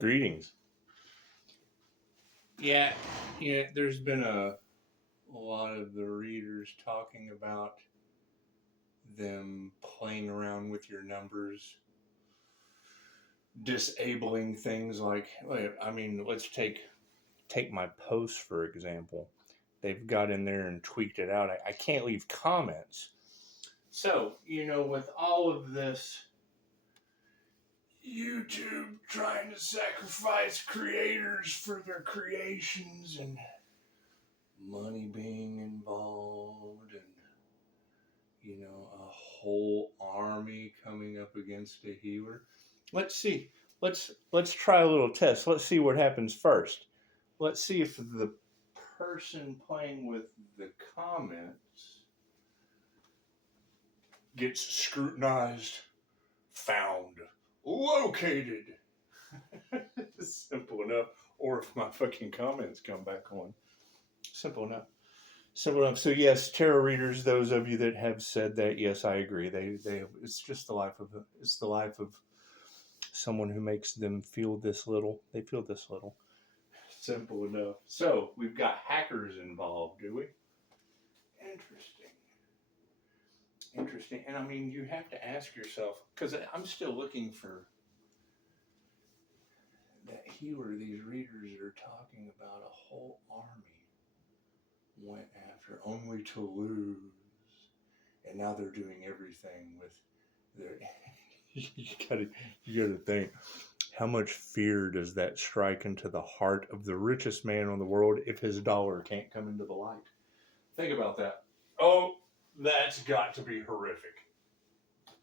Greetings. Yeah, there's been a lot of the readers talking about them playing around with your numbers, disabling things like, let's take my post for example. They've got in there and tweaked it out. I can't leave comments. So, with all of this YouTube trying to sacrifice creators for their creations and money being involved and a whole army coming up against a healer. Let's see. Let's try a little test. Let's see what happens first. Let's see if the person playing with the comments gets scrutinized, found, located. Simple enough. Or if my fucking comments come back on. Simple enough. So yes, tarot readers, those of you that have said that, yes, I agree. They it's just the life of someone who makes them feel this little. They feel this little. Simple enough. So we've got hackers involved, do we? Interesting. And I mean, you have to ask yourself, because I'm still looking for that healer these readers are talking about. A whole army went after only to lose. And now they're doing everything with their. you gotta think, how much fear does that strike into the heart of the richest man in the world if his dollar can't come into the light? Think about that. Oh, that's got to be horrific.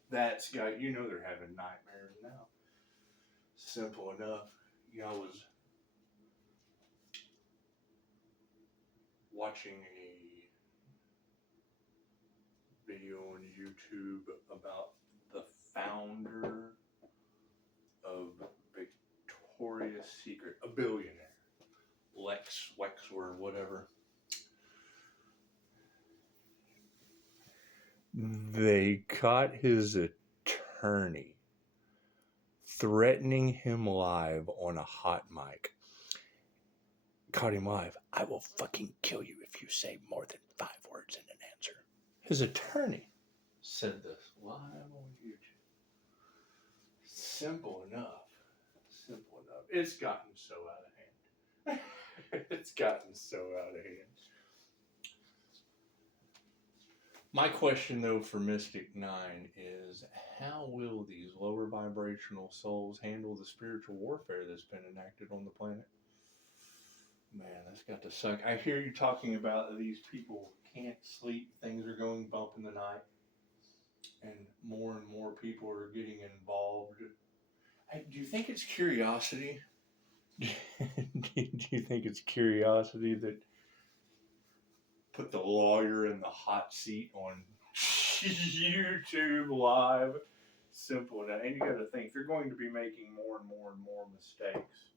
That's got, they're having nightmares now. Simple enough. I was watching a video on YouTube about the founder of Victoria's Secret, a billionaire, Lex Wexler, whatever. They caught his attorney threatening him live on a hot mic. Caught him live. I will fucking kill you if you say more than 5 words in an answer. His attorney said this live on YouTube. Simple enough. It's gotten so out of hand. It's gotten so out of hand. My question, though, for Mystic 9 is, how will these lower vibrational souls handle the spiritual warfare that's been enacted on the planet? Man, that's got to suck. I hear you talking about these people can't sleep, things are going bump in the night, and more people are getting involved. Do you think it's curiosity? Do you think it's curiosity that put the lawyer in the hot seat on YouTube live? Simple enough. And you got to think, they're going to be making more and more mistakes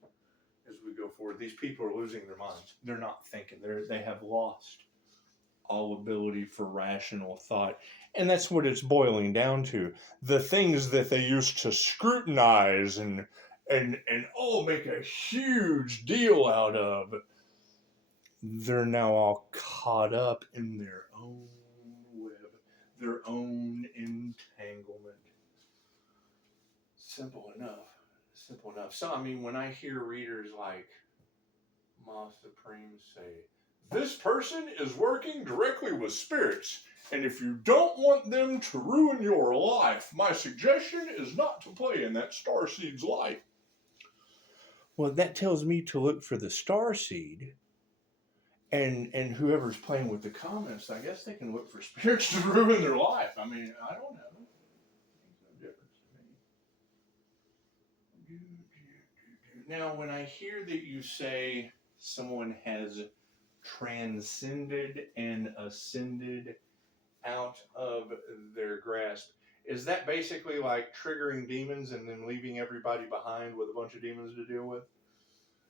as we go forward. These people are losing their minds. They're not thinking. They have lost all ability for rational thought. And that's what it's boiling down to. The things that they used to scrutinize and make a huge deal out of, they're now all caught up in their own web, their own entanglement. Simple enough. So, I mean, when I hear readers like Ma Supreme say, this person is working directly with spirits, and if you don't want them to ruin your life, my suggestion is not to play in that starseed's light. Well, that tells me to look for the starseed. And whoever's playing with the comments, I guess they can look for spirits to ruin their life. I mean, I don't know. Makes no difference to me. Now, when I hear that you say someone has transcended and ascended out of their grasp, is that basically like triggering demons and then leaving everybody behind with a bunch of demons to deal with?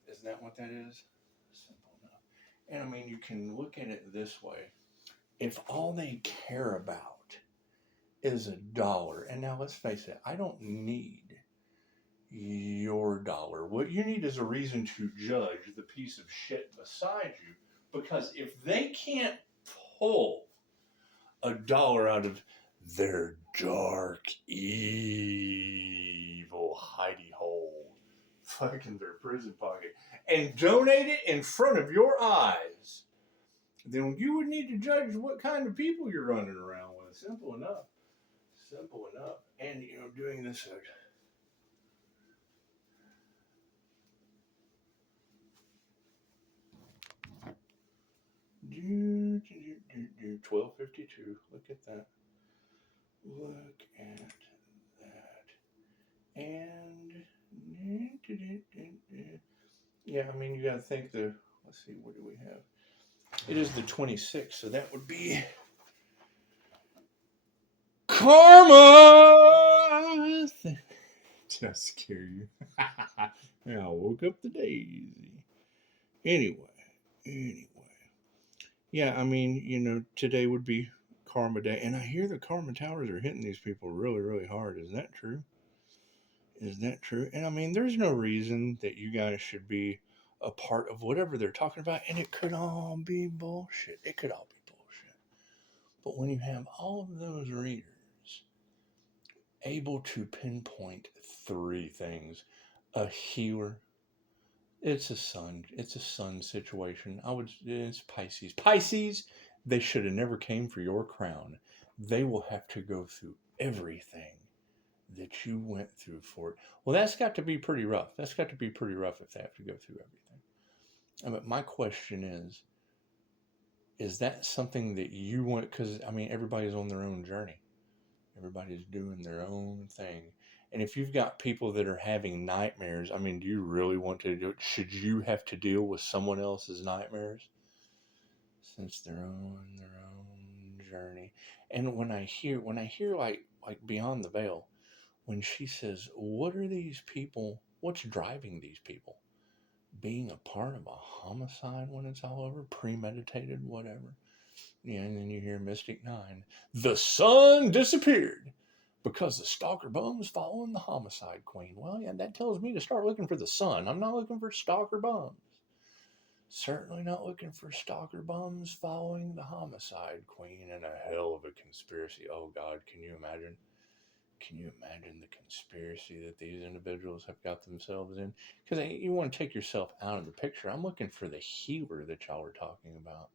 Isn't that what that is? Simple enough. And I mean, you can look at it this way. If all they care about is $1, and now let's face it, I don't need your dollar. What you need is a reason to judge the piece of shit beside you. Because if they can't pull a dollar out of their dark, evil hidey hole, fucking their prison pocket, and donate it in front of your eyes, then you would need to judge what kind of people you're running around with. Simple enough. Simple enough. And, doing this. Do, 12:52. Look at that. Look at that. And yeah, I mean, you got to think let's see, what do we have? It is the 26th, so that would be karma. Did I scare you? Yeah, I woke up the daisy. Anyway. Yeah, I mean, today would be Karma Day, and I hear the Karma Towers are hitting these people really, really hard. Is that true? Is that true? And I mean, there's no reason that you guys should be a part of whatever they're talking about, and it could all be bullshit. It could all be bullshit. But when you have all of those readers able to pinpoint three things, a healer, it's a sun. It's a sun situation. It's Pisces. Pisces, they should have never came for your crown. They will have to go through everything that you went through for it. Well, that's got to be pretty rough. That's got to be pretty rough if they have to go through everything. But my question is that something that you want? Because, I mean, everybody's on their own journey. Everybody's doing their own thing. And if you've got people that are having nightmares, I mean, do you really want to do it? Should you have to deal with someone else's nightmares? Since they're on their own journey. And when I hear like Beyond the Veil, when she says, what are these people, what's driving these people? Being a part of a homicide when it's all over, premeditated, whatever. Yeah, and then you hear Mystic 9. The sun disappeared because the stalker bum's following the homicide queen. Well, yeah, that tells me to start looking for the sun. I'm not looking for stalker bums. Certainly not looking for stalker bums following the homicide queen in a hell of a conspiracy. Oh, God, can you imagine? Can you imagine the conspiracy that these individuals have got themselves in? Because you want to take yourself out of the picture. I'm looking for the healer that y'all are talking about.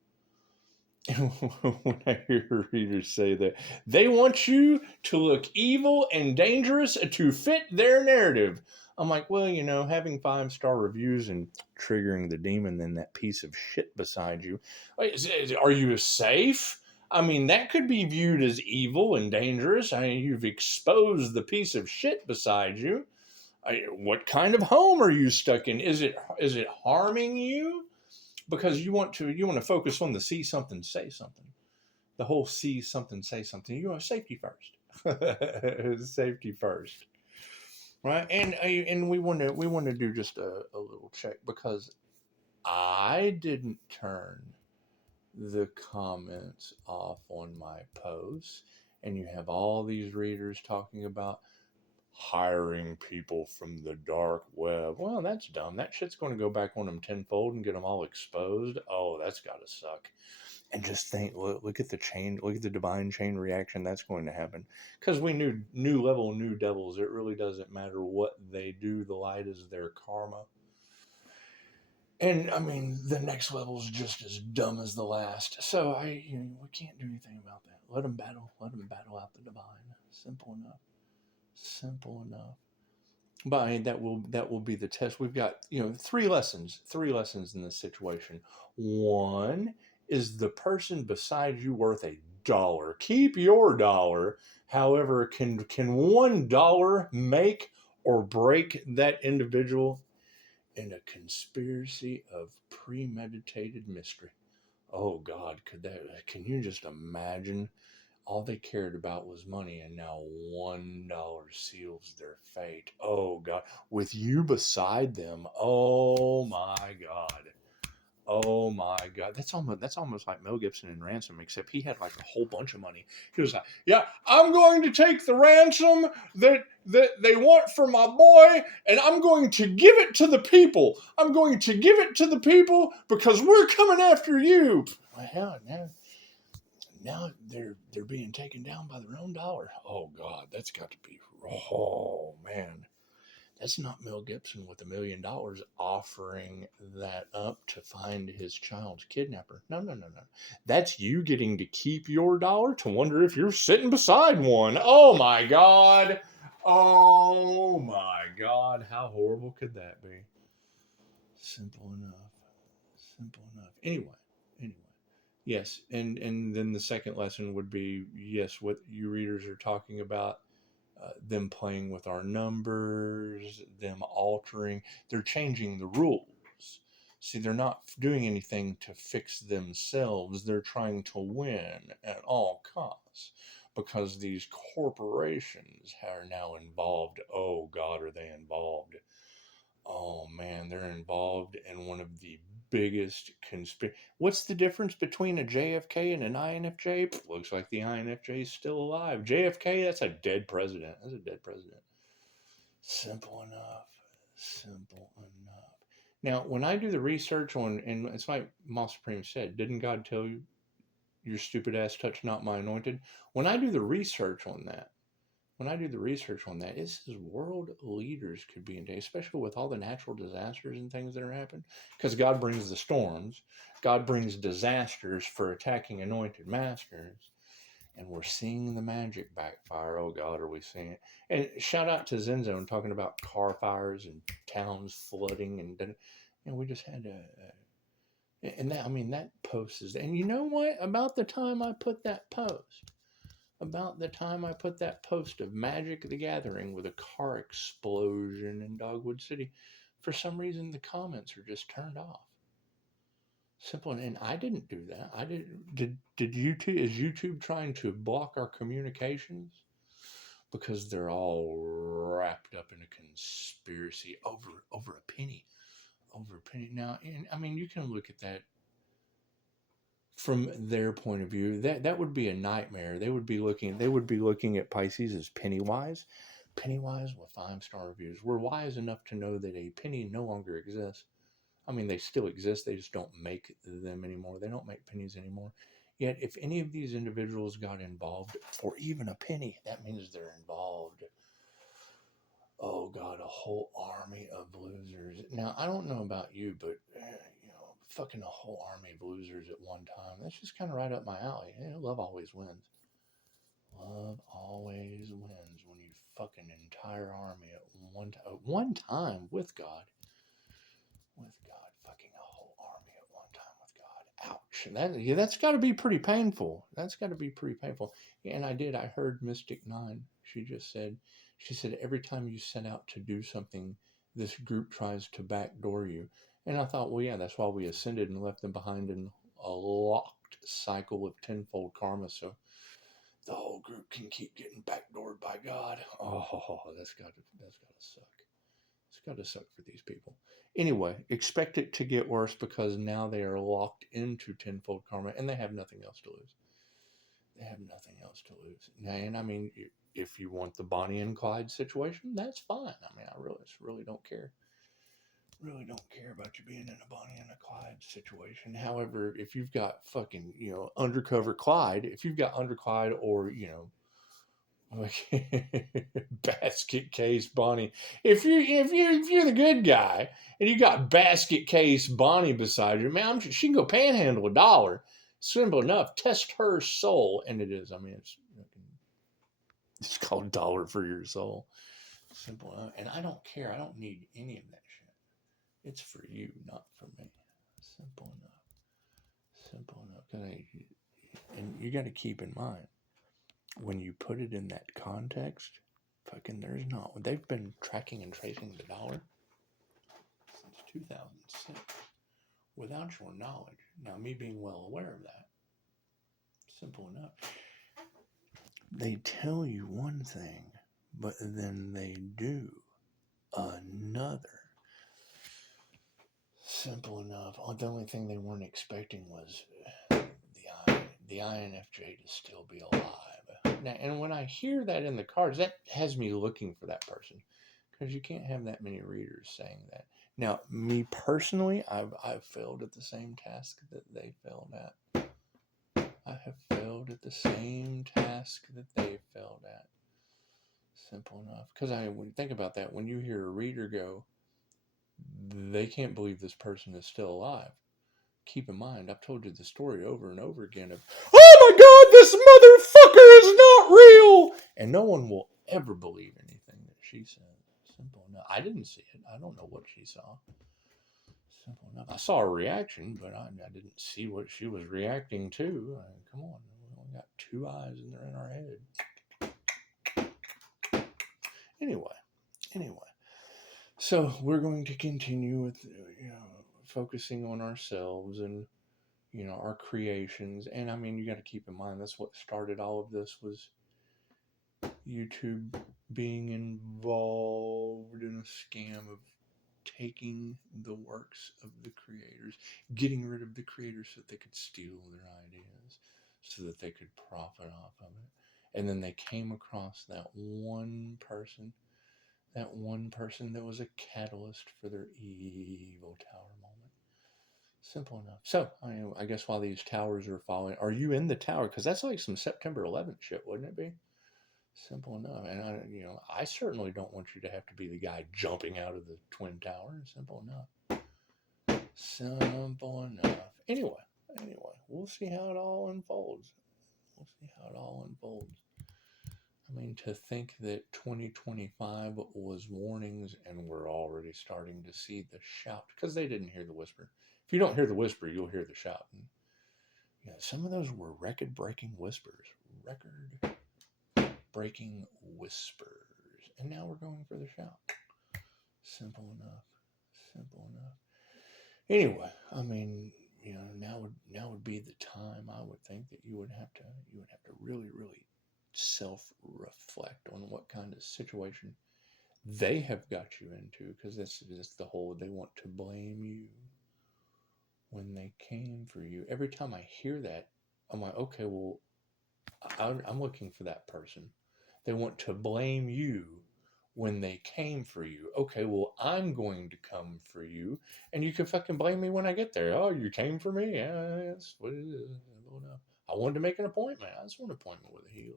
When I hear readers say that they want you to look evil and dangerous to fit their narrative, I'm like, well, having 5-star reviews and triggering the demon in that piece of shit beside you, are you safe? I mean, that could be viewed as evil and dangerous. I mean, you've exposed the piece of shit beside you. What kind of home are you stuck in? Is it harming you? Because you want to focus on the see something, say something. The whole see something, say something. You want safety first. Safety first, right? And we want to do just a little check because I didn't turn the comments off on my posts, and you have all these readers talking about hiring people from the dark web. Well, that's dumb. That shit's going to go back on them tenfold and get them all exposed. Oh, that's got to suck. And just think, look at the chain, look at the divine chain reaction that's going to happen. Because we knew new level, new devils. It really doesn't matter what they do. The light is their karma. And I mean, the next level is just as dumb as the last. So we can't do anything about that. Let them battle. Let them battle out the divine. Simple enough. Simple enough. But I mean, that will be the test. We've got three lessons in this situation. One is the person beside you worth $1. Keep your dollar. However, can $1 make or break that individual in a conspiracy of premeditated mystery? Oh God, can you just imagine? All they cared about was money, and now $1 seals their fate. Oh God, with you beside them. Oh my God. Oh my God, that's almost like Mel Gibson in Ransom, except he had like a whole bunch of money. He was like, "Yeah, I'm going to take the ransom that they want for my boy, and I'm going to give it to the people. I'm going to give it to the people because we're coming after you." Well, hell, now they're being taken down by their own dollar. Oh God, that's got to be. Oh man. That's not Mel Gibson with $1 million offering that up to find his child's kidnapper. No, no, no, no. That's you getting to keep your dollar to wonder if you're sitting beside one. Oh my God. Oh my God. How horrible could that be? Simple enough. Simple enough. Anyway. Yes, and then the second lesson would be yes, what you readers are talking about, them playing with our numbers, them altering, they're changing the rules. See, they're not doing anything to fix themselves. They're trying to win at all costs because these corporations are now involved. Oh God, are they involved? Oh man, they're involved in one of the biggest conspiracy. What's the difference between a JFK and an INFJ? Looks like the INFJ is still alive. JFK, that's a dead president. That's a dead president. Simple enough. Simple enough. Now, when I do the research on, and it's like Ma Supreme said, didn't God tell you, your stupid ass touch not my anointed? When I do the research on that, it says world leaders could be in danger, especially with all the natural disasters and things that are happening. Because God brings the storms, God brings disasters for attacking anointed masters, and we're seeing the magic backfire. Oh God, are we seeing it? And shout out to Zen Zone talking about car fires and towns flooding, and we just had and that, I mean, that post is, and you know what? About the time I put that post of Magic the Gathering with a car explosion in Dogwood City, for some reason the comments are just turned off. Simple, and I didn't do that. I did YouTube, is YouTube trying to block our communications? Because they're all wrapped up in a conspiracy over a penny. Over a penny. Now, and I mean, you can look at that from their point of view. That would be a nightmare. They would be looking at Pisces as Pennywise with 5-star reviews. We're wise enough to know that a penny no longer exists. I mean, they still exist, they just don't make them anymore. They don't make pennies anymore. Yet if any of these individuals got involved for even a penny, that means they're involved. Oh God, a whole army of losers. Now, I don't know about you, but fucking a whole army of losers at one time. That's just kind of right up my alley. Love always wins. Love always wins when you fucking entire army at one time with God. With God, fucking a whole army at one time with God. Ouch. That's got to be pretty painful. That's got to be pretty painful. And I heard Mystic Nine. She said every time you set out to do something, this group tries to backdoor you. And I thought, well, yeah, that's why we ascended and left them behind in a locked cycle of tenfold karma. So the whole group can keep getting backdoored by God. Oh, that's gotta suck. It's got to suck for these people. Anyway, expect it to get worse because now they are locked into tenfold karma and they have nothing else to lose. They have nothing else to lose. And I mean, if you want the Bonnie and Clyde situation, that's fine. I mean, I really don't care. Really don't care about you being in a Bonnie and a Clyde situation. However, if you've got fucking, undercover Clyde, if you've got under Clyde or, like basket case Bonnie. If you're the good guy and you got basket case Bonnie beside you, man, she can go panhandle $1. Simple enough. Test her soul, and it is. I mean, it's called dollar for your soul. Simple enough. And I don't care. I don't need any of that shit. It's for you, not for me. Simple enough. Simple enough. And you got to keep in mind, when you put it in that context, fucking there's not. They've been tracking and tracing the dollar since 2006 without your knowledge. Now, me being well aware of that, simple enough. They tell you one thing, but then they do another. Simple enough. The only thing they weren't expecting was the INFJ to still be alive. Now, and when I hear that in the cards, that has me looking for that person, because you can't have that many readers saying that. Now, me personally, I've failed at the same task that they failed at. I have failed at the same task that they failed at. Simple enough. Because when you think about that, when you hear a reader go, they can't believe this person is still alive. Keep in mind, I've told you the story over and over again of, oh my God, this motherfucker is not real! And no one will ever believe anything that she said. Simple enough. I didn't see it. I don't know what she saw. Simple enough. I saw a reaction, but I didn't see what she was reacting to. Come on. We only got two eyes and they're in our head. Anyway. So we're going to continue with, focusing on ourselves and, our creations. And I mean, you got to keep in mind, that's what started all of this, was YouTube being involved in a scam of taking the works of the creators, getting rid of the creators so that they could steal their ideas, so that they could profit off of it. And then they came across that one person that was a catalyst for their evil tower moment. Simple enough. So, I guess while these towers are falling, are you in the tower? Because that's like some September 11th shit, wouldn't it be? Simple enough. And I certainly don't want you to have to be the guy jumping out of the Twin Towers. Simple enough. Anyway, we'll see how it all unfolds. I mean, to think that 2025 was warnings and we're already starting to see the shout, because they didn't hear the whisper. If you don't hear the whisper, you'll hear the shout. And, some of those were record-breaking whispers. And now we're going for the shout. Simple enough. Anyway, I mean, now would be the time, I would think, that you would have to really, really self-reflect on what kind of situation they have got you into, because that's the whole, they want to blame you when they came for you. Every time I hear that, I'm like, okay, well, I'm looking for that person. They want to blame you when they came for you. Okay, well, I'm going to come for you, and you can fucking blame me when I get there. Oh, you came for me? Yeah, that's what it is. I wanted to make an appointment. I just want an appointment with a healer.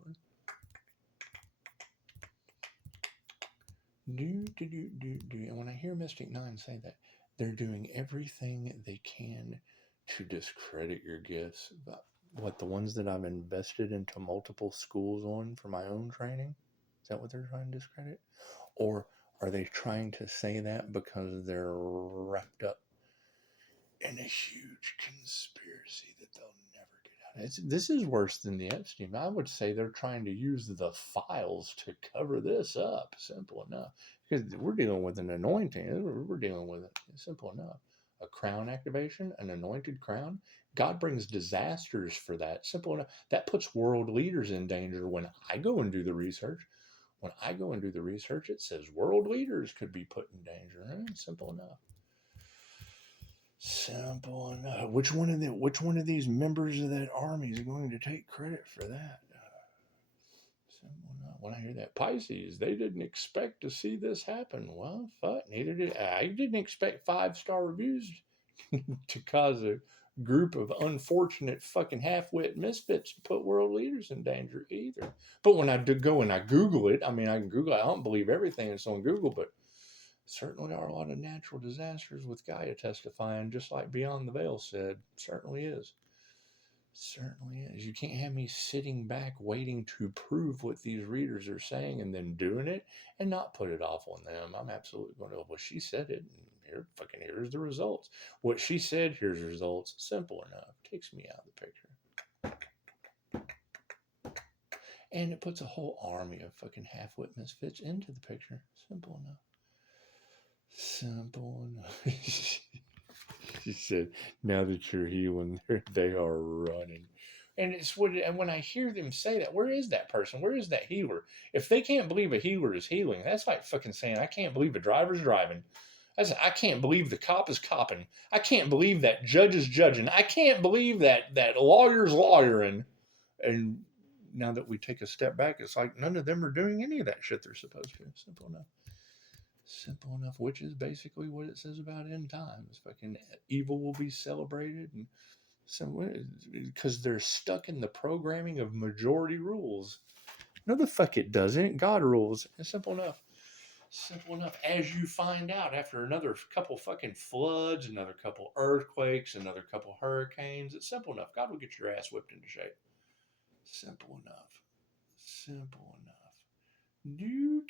And when I hear Mystic Nine say that, they're doing everything they can to discredit your gifts. What, the ones that I've invested into multiple schools on for my own training? Is that what they're trying to discredit? Or are they trying to say that because they're wrapped up in a huge conspiracy that they'll never get out? This is worse than the Epstein. I would say they're trying to use the files to cover this up. Simple enough. Because we're dealing with an anointing. We're dealing with it. Simple enough. A crown activation, an anointed crown. God brings disasters for that. Simple enough. That puts world leaders in danger. When I go and do the research, it says world leaders could be put in danger. Simple enough. Which one of these members of that army is going to take credit for that? Simple enough. When I hear that, Pisces, they didn't expect to see this happen. Well, fuck, neither did I. I didn't expect 5-star reviews to cause a group of unfortunate fucking half-wit misfits to put world leaders in danger either. But when I go and I Google it, I mean, I can Google it. I don't believe everything that's on Google, but certainly are a lot of natural disasters with Gaia testifying, just like Beyond the Veil said. Certainly is. You can't have me sitting back waiting to prove what these readers are saying and then doing it and not put it off on them. I'm absolutely going to, well, she said it, and here's the results. What she said, here's the results. Simple enough. Takes me out of the picture. And it puts a whole army of fucking half-wit misfits into the picture. Simple enough. She said, now that you're healing, they are running. And when I hear them say that, where is that person? Where is that healer? If they can't believe a healer is healing, that's like fucking saying, I can't believe a driver's driving. I can't believe the cop is copping. I can't believe that judge is judging. I can't believe that lawyer's lawyering. And now that we take a step back, it's like none of them are doing any of that shit they're supposed to. Simple enough. Simple enough, which is basically what it says about end times. Fucking evil will be celebrated, and because they're stuck in the programming of majority rules. No, the fuck it doesn't. God rules. It's simple enough. Simple enough. As you find out after another couple fucking floods, another couple earthquakes, another couple hurricanes, it's simple enough. God will get your ass whipped into shape. Simple enough. Simple enough. Do.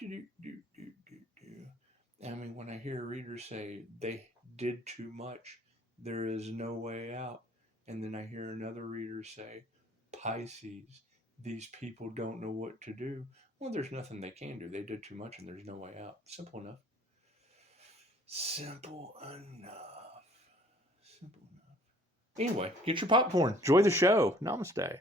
I mean, when I hear readers say they did too much, there is no way out. And then I hear another reader say, Pisces, these people don't know what to do. Well, there's nothing they can do. They did too much and there's no way out. Simple enough. Simple enough. Simple enough. Anyway, get your popcorn. Enjoy the show. Namaste.